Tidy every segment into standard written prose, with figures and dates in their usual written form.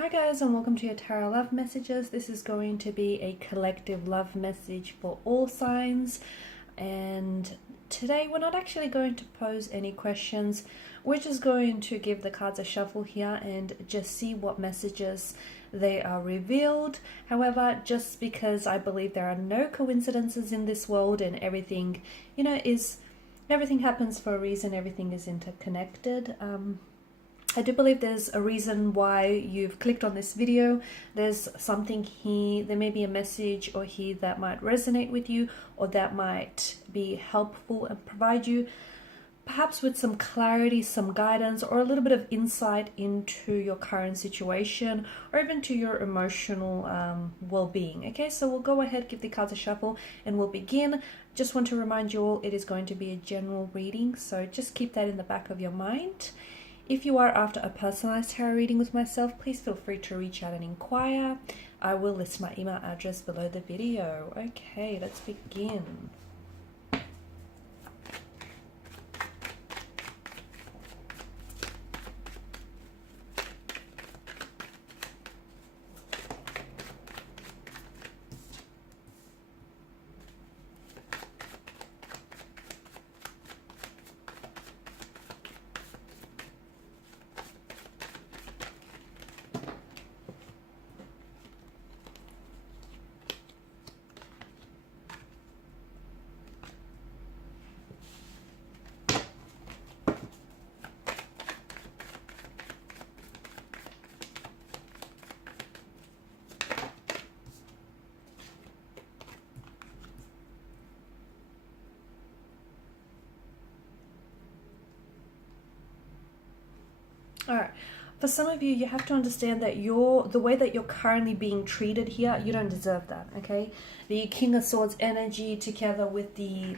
Hi guys, and welcome to your Tarot Love Messages. This is going to be a collective love message for all signs, and today we're not actually going to pose any questions. We're just going to give the cards a shuffle here and just see what messages they are revealed. However, just because I believe there are no coincidences in this world and everything, everything happens for a reason, everything is interconnected. I do believe there's a reason why you've clicked on this video. There's something here, there may be a message or here that might resonate with you, or that might be helpful and provide you perhaps with some clarity, some guidance, or a little bit of insight into your current situation, or even to your emotional well-being. Okay, so we'll go ahead, give the cards a shuffle, and we'll begin. Just want to remind you all, it is going to be a general reading, so just keep that in the back of your mind. If you are after a personalized tarot reading with myself, please feel free to reach out and inquire. I will list my email address below the video. Okay, let's begin. All right. For some of you, you have to understand that the way that you're currently being treated here, you don't deserve that, okay? The King of Swords energy together with the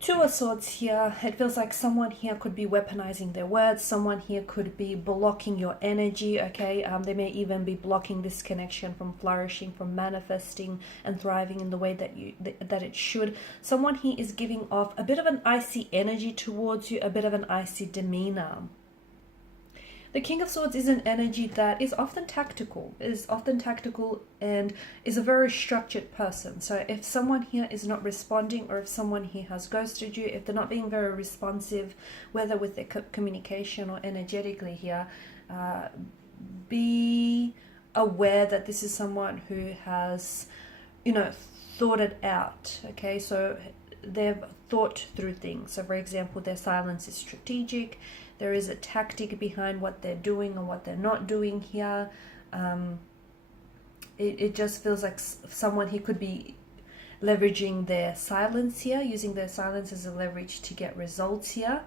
Two of Swords here, it feels like someone here could be weaponizing their words. Someone here could be blocking your energy, okay? They may even be blocking this connection from flourishing, from manifesting and thriving in the way that it should. Someone here is giving off a bit of an icy energy towards you, a bit of an icy demeanor. The King of Swords is an energy that is often tactical, and is a very structured person. So if someone here is not responding, or if someone here has ghosted you, if they're not being very responsive, whether with their communication or energetically here, be aware that this is someone who has, thought it out, okay? So they've thought through things. So for example, their silence is strategic. There is a tactic behind what they're doing or what they're not doing here. It just feels like someone here could be leveraging their silence here, using their silence as a leverage to get results here.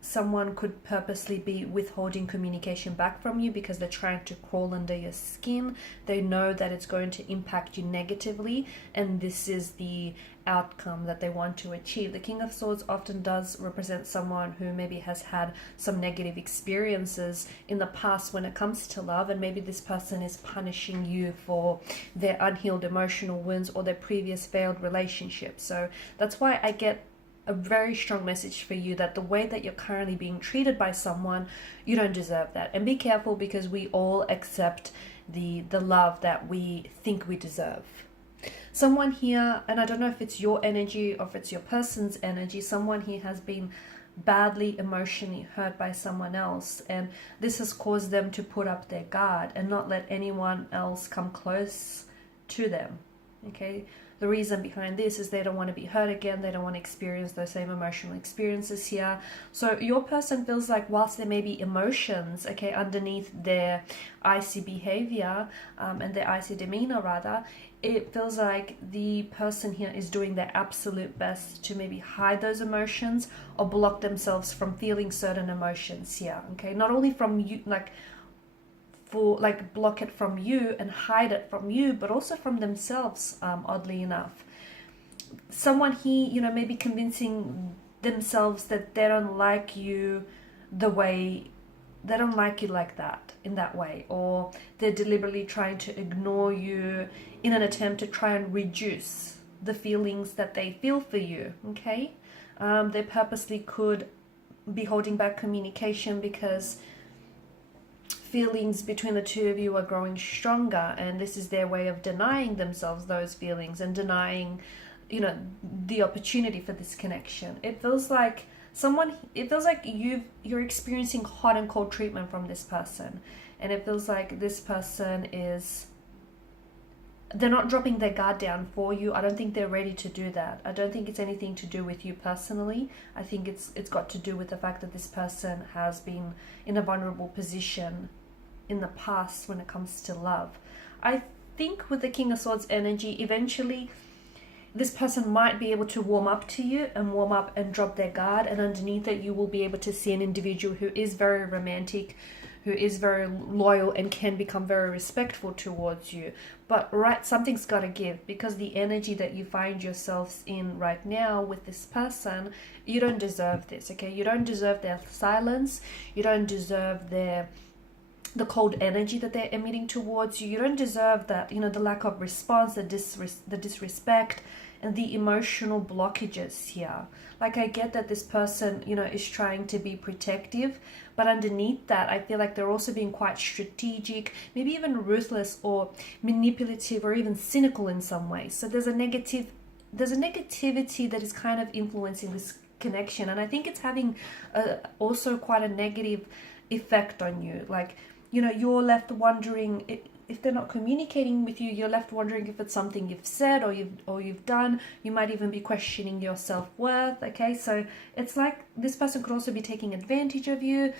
Someone could purposely be withholding communication back from you because they're trying to crawl under your skin. They know that it's going to impact you negatively, and this is the outcome that they want to achieve. The King of Swords often does represent someone who maybe has had some negative experiences in the past when it comes to love, and maybe this person is punishing you for their unhealed emotional wounds or their previous failed relationships. So that's why I get a very strong message for you that the way that you're currently being treated by someone, you don't deserve that. And be careful, because we all accept the love that we think we deserve. Someone here, and I don't know if it's your energy or if it's your person's energy, someone here has been badly emotionally hurt by someone else, and this has caused them to put up their guard and not let anyone else come close to them, okay? The reason behind this is they don't want to be hurt again. They don't want to experience those same emotional experiences here. So your person feels like whilst there may be emotions, okay, underneath their icy behavior and their icy demeanor rather, it feels like the person here is doing their absolute best to maybe hide those emotions or block themselves from feeling certain emotions here, okay? Not only from you, block it from you and hide it from you, but also from themselves, oddly enough. Someone here, maybe convincing themselves that they don't like you they don't like you like that, in that way, or they're deliberately trying to ignore you in an attempt to try and reduce the feelings that they feel for you, okay? They purposely could be holding back communication because feelings between the two of you are growing stronger, and this is their way of denying themselves those feelings and denying, you know, the opportunity for this connection. It feels like you're experiencing hot and cold treatment from this person, and it feels like this person is, they're not dropping their guard down for you. I don't think they're ready to do that. I don't think it's anything to do with you personally. I think it's got to do with the fact that this person has been in a vulnerable position in the past when it comes to love. I think with the King of Swords energy, eventually this person might be able to warm up to you and warm up and drop their guard, and underneath it you will be able to see an individual who is very romantic, who is very loyal, and can become very respectful towards you. But something's got to give, because the energy that you find yourselves in right now with this person, you don't deserve this, okay? You don't deserve their silence. You don't deserve the cold energy that they're emitting towards you. You don't deserve that, you know, the lack of response, the disrespect, and the emotional blockages here. Like, I get that this person, you know, is trying to be protective, but underneath that, I feel like they're also being quite strategic, maybe even ruthless or manipulative or even cynical in some ways. So there's a negativity that is kind of influencing this connection, and I think it's having also quite a negative effect on you. Like, you know, you're left wondering if they're not communicating with you. You're left wondering if it's something you've said or you've done. You might even be questioning your self-worth. Okay, so it's like this person could also be taking advantage of you.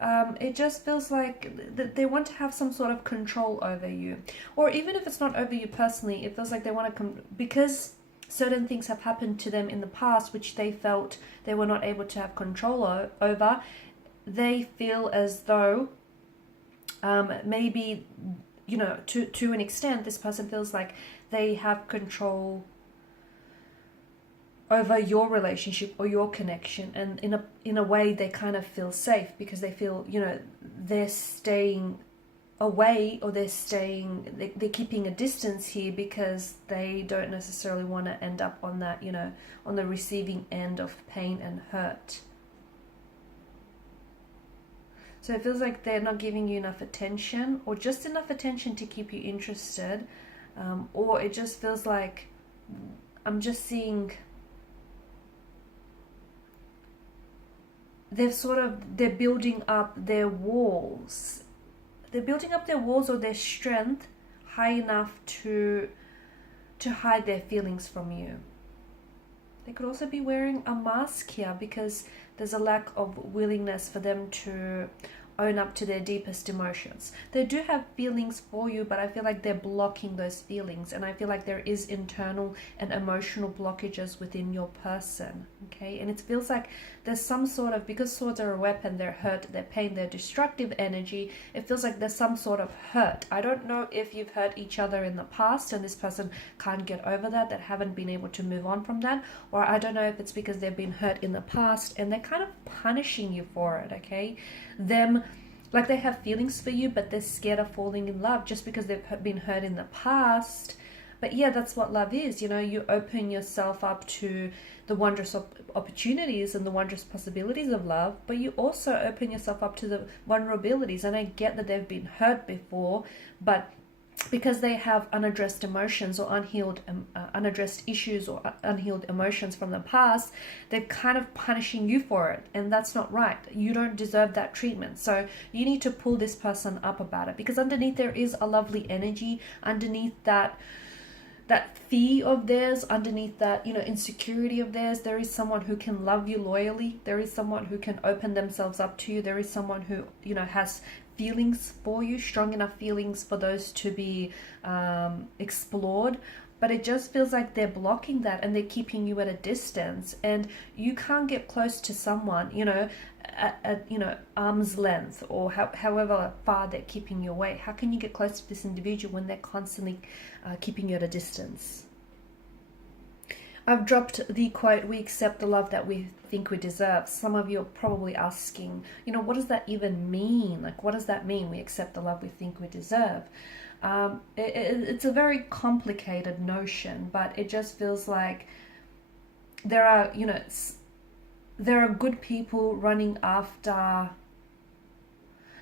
It just feels like they want to have some sort of control over you, or even if it's not over you personally, it feels like they want to because certain things have happened to them in the past which they felt they were not able to have control over. They feel as though maybe, you know, to an extent, this person feels like they have control over your relationship or your connection, and in a way they kind of feel safe because they feel, you know, they're staying away, or they're keeping a distance here because they don't necessarily want to end up on that, you know, on the receiving end of pain and hurt. So it feels like they're not giving you enough attention, or just enough attention to keep you interested, or it just feels like I'm just seeing they're building up their walls. They're building up their walls or their strength high enough to hide their feelings from you. They could also be wearing a mask here because there's a lack of willingness for them to own up to their deepest emotions. They do have feelings for you, but I feel like they're blocking those feelings, and I feel like there is internal and emotional blockages within your person, okay? And it feels like there's some sort of, because swords are a weapon, they're hurt, they're pain, they're destructive energy, it feels like there's some sort of hurt. I don't know if you've hurt each other in the past and this person can't get over that haven't been able to move on from that, or I don't know if it's because they've been hurt in the past and they're kind of punishing you for it, okay? Like they have feelings for you, but they're scared of falling in love just because they've been hurt in the past. But yeah, that's what love is. You know, you open yourself up to the wondrous opportunities and the wondrous possibilities of love, but you also open yourself up to the vulnerabilities. And I get that they've been hurt before, but because they have unaddressed emotions or unaddressed issues or unhealed emotions from the past, they're kind of punishing you for it, and that's not right. You don't deserve that treatment. So you need to pull this person up about it, because underneath there is a lovely energy. Underneath that fear of theirs, underneath that, you know, insecurity of theirs, there is someone who can love you loyally. There is someone who can open themselves up to you. There is someone who, you know, has feelings for you, strong enough feelings for those to be explored. But it just feels like they're blocking that, and they're keeping you at a distance, and you can't get close to someone, you know, at you know, arm's length, or however far they're keeping you away. How can you get close to this individual when they're constantly keeping you at a distance? I've dropped the quote, "We accept the love that we think we deserve." Some of you are probably asking, you know, what does that even mean? Like, what does that mean? We accept the love we think we deserve. It's a very complicated notion, but it just feels like there are, you know, there are good people running after.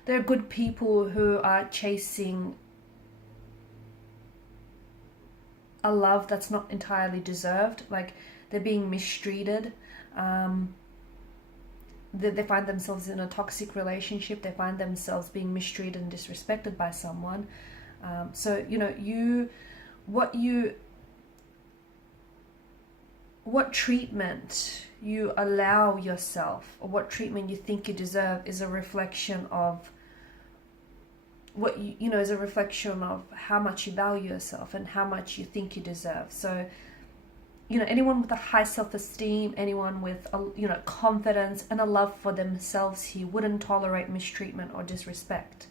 There are good people who are chasing a love that's not entirely deserved. Like, they're being mistreated. They find themselves in a toxic relationship. They find themselves being mistreated and disrespected by someone. So, you know, what treatment you allow yourself, or what treatment you think you deserve, is a reflection of what you know, is a reflection of how much you value yourself and how much you think you deserve. So, you know, anyone with a high self-esteem, anyone with a, you know, confidence and a love for themselves, he wouldn't tolerate mistreatment or disrespect.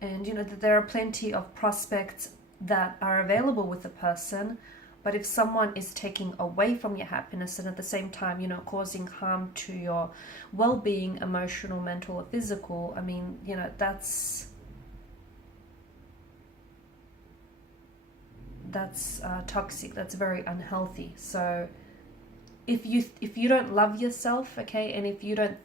And you know that there are plenty of prospects that are available with a person, but if someone is taking away from your happiness and at the same time, you know, causing harm to your well-being, emotional, mental, or physical, I mean, you know, that's toxic. That's very unhealthy. So if you don't love yourself, okay, and if you don't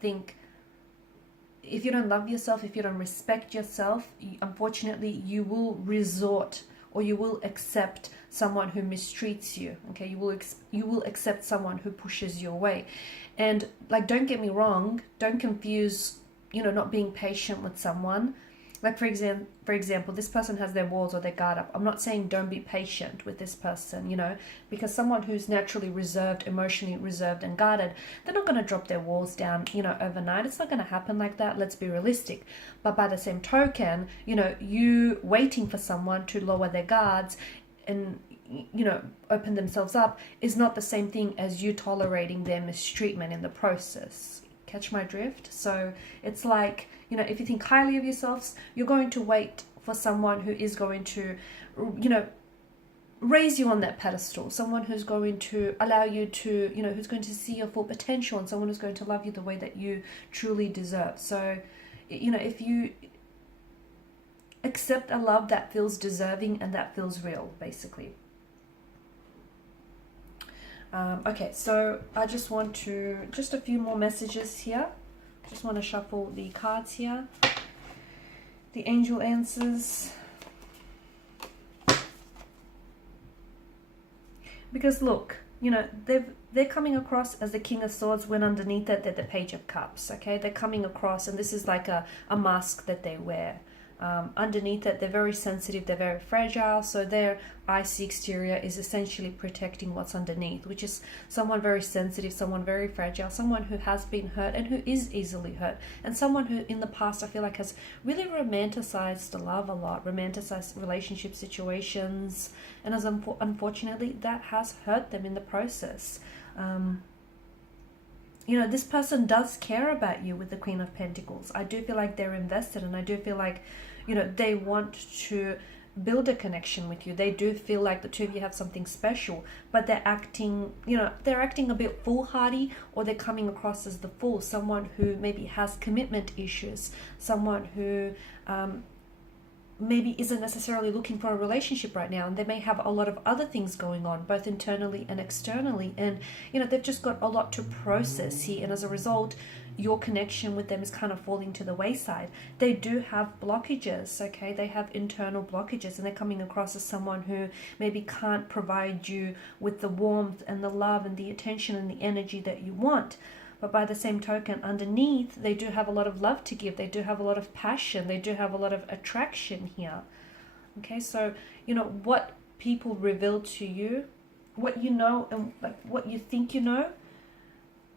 love yourself, if you don't respect yourself, unfortunately you will resort, or you will accept someone who mistreats you. Okay, you will accept someone who pushes you away. And like, don't get me wrong, don't confuse, you know, not being patient with someone. Like, for example, this person has their walls or their guard up. I'm not saying don't be patient with this person, you know, because someone who's naturally reserved, emotionally reserved and guarded, they're not going to drop their walls down, you know, overnight. It's not going to happen like that. Let's be realistic. But by the same token, you know, you waiting for someone to lower their guards and, you know, open themselves up is not the same thing as you tolerating their mistreatment in the process. Catch my drift? So it's like, you know, if you think highly of yourselves, you're going to wait for someone who is going to, you know, raise you on that pedestal, someone who's going to allow you to, you know, who's going to see your full potential, and someone who's going to love you the way that you truly deserve. So, you know, if you accept a love that feels deserving and that feels real, basically. Okay, so I just want to, just a few more messages here. Just want to shuffle the cards here. The angel answers. Because look, you know, they're coming across as the King of Swords, when underneath it they're the Page of Cups. Okay, they're coming across, and this is like a mask that they wear. Underneath it, they're very sensitive, they're very fragile, so their icy exterior is essentially protecting what's underneath, which is someone very sensitive, someone very fragile, someone who has been hurt and who is easily hurt, and someone who in the past I feel like has really romanticized love a lot, romanticized relationship situations, and as unfortunately that has hurt them in the process. You know, this person does care about you with the Queen of Pentacles. I do feel like they're invested, and I do feel like, you know, they want to build a connection with you. They do feel like the two of you have something special, but they're acting, you know, they're acting a bit foolhardy, or they're coming across as the fool, someone who maybe has commitment issues, someone who maybe isn't necessarily looking for a relationship right now, and they may have a lot of other things going on, both internally and externally, and you know, they've just got a lot to process here, and as a result your connection with them is kind of falling to the wayside. They do have blockages, okay, they have internal blockages, and they're coming across as someone who maybe can't provide you with the warmth and the love and the attention and the energy that you want. But by the same token, underneath, they do have a lot of love to give. They do have a lot of passion. They do have a lot of attraction here. Okay, so, you know, what people reveal to you, what you know, and like what you think you know,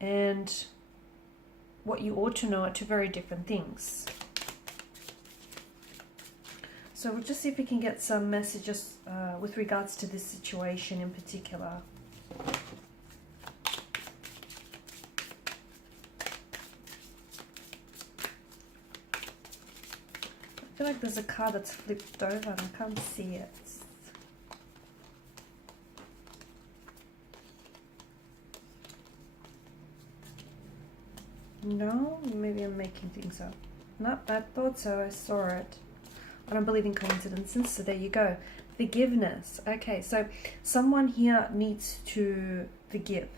and what you ought to know are two very different things. So we'll just see if we can get some messages with regards to this situation in particular. I feel like there's a card that's flipped over and I can't see it. No? Maybe I'm making things up. No, I thought so. I saw it. I don't believe in coincidences, so there you go. Forgiveness. Okay, so someone here needs to forgive.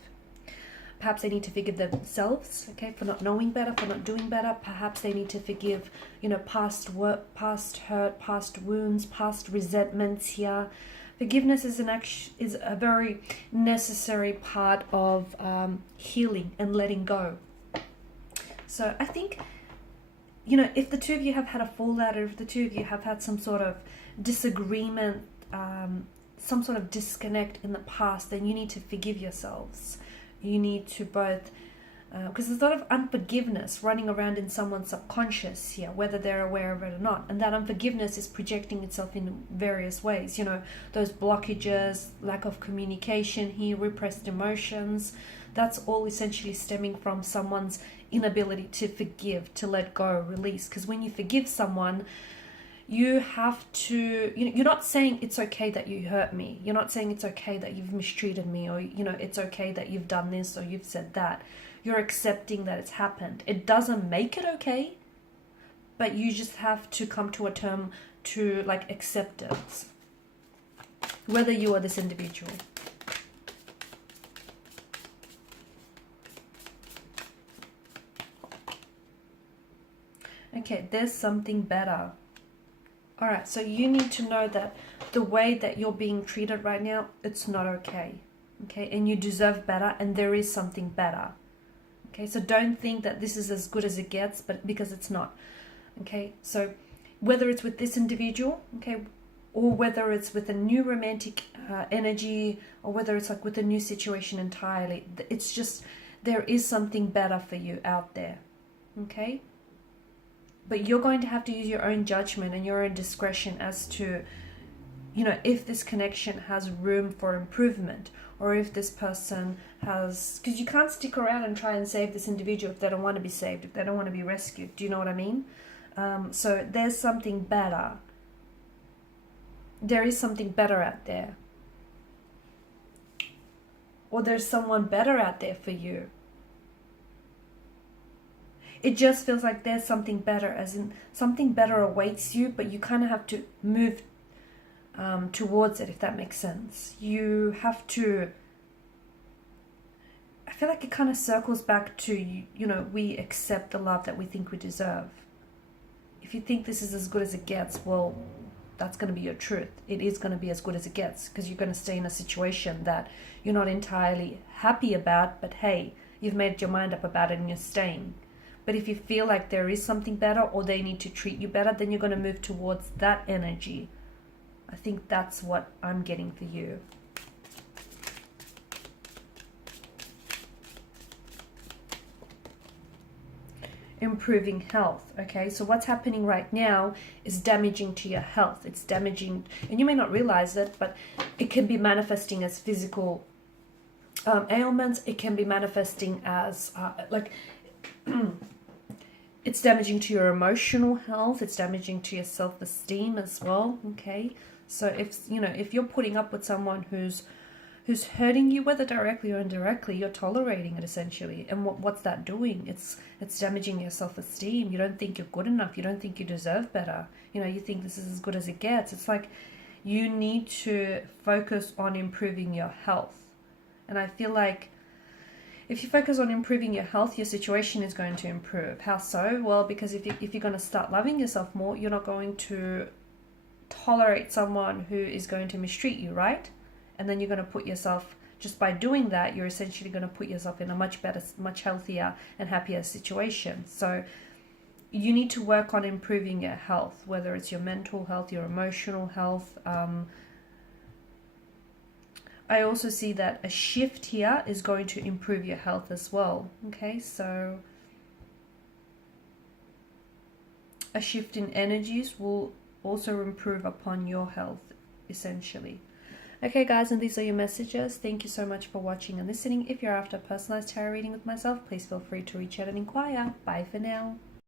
perhaps they need to forgive themselves, okay, for not knowing better, for not doing better. Perhaps they need to forgive, you know, past work, past hurt, past wounds, past resentments here. Forgiveness is a very necessary part of healing and letting go. So I think, you know, if the two of you have had a fallout, or if the two of you have had some sort of disagreement, some sort of disconnect in the past, then you need to forgive yourselves. You need to both, because there's a lot of unforgiveness running around in someone's subconscious here, whether they're aware of it or not. And that unforgiveness is projecting itself in various ways. You know, those blockages, lack of communication here, repressed emotions, that's all essentially stemming from someone's inability to forgive, to let go, release. Because when you forgive someone, you have to, you know, you're not saying it's okay that you hurt me. You're not saying it's okay that you've mistreated me, or, you know, it's okay that you've done this or you've said that. You're accepting that it's happened. It doesn't make it okay, but you just have to come to a term to like acceptance, whether you are this individual. Okay, there's something better. All right, so you need to know that the way that you're being treated right now, it's not okay. Okay, and you deserve better, and there is something better. Okay, so don't think that this is as good as it gets, but because it's not. Okay, so whether it's with this individual, okay, or whether it's with a new romantic energy, or whether it's like with a new situation entirely, it's just, there is something better for you out there. Okay, but you're going to have to use your own judgment and your own discretion as to, you know, if this connection has room for improvement, or if this person has, because you can't stick around and try and save this individual if they don't want to be saved, if they don't want to be rescued. Do you know what I mean? So there's something better. There is something better out there. Or there's someone better out there for you. It just feels like there's something better, as in something better awaits you, but you kind of have to move towards it, if that makes sense. You have to, I feel like it kind of circles back to, you know, we accept the love that we think we deserve. If you think this is as good as it gets, well, that's going to be your truth. It is going to be as good as it gets, because you're going to stay in a situation that you're not entirely happy about, but hey, you've made your mind up about it and you're staying. But if you feel like there is something better, or they need to treat you better, then you're going to move towards that energy. I think that's what I'm getting for you. Improving health. Okay, so what's happening right now is damaging to your health. It's damaging, and you may not realize it, but it can be manifesting as physical ailments. It can be manifesting as it's damaging to your emotional health. It's damaging to your self-esteem as well. Okay, so if you're putting up with someone who's hurting you, whether directly or indirectly, you're tolerating it essentially. And what's that doing? It's damaging your self-esteem. You don't think you're good enough. You don't think you deserve better. You know, you think this is as good as it gets. It's like you need to focus on improving your health. And I feel like if you focus on improving your health, your situation is going to improve. How so? Well, because if you're going to start loving yourself more, you're not going to tolerate someone who is going to mistreat you, right? And then you're going to put yourself, just by doing that, you're essentially going to put yourself in a much better, much healthier and happier situation. So you need to work on improving your health, whether it's your mental health, your emotional health. I also see that a shift here is going to improve your health as well. Okay, so a shift in energies will also improve upon your health, essentially. Okay, guys, and these are your messages. Thank you so much for watching and listening. If you're after a personalized tarot reading with myself, please feel free to reach out and inquire. Bye for now.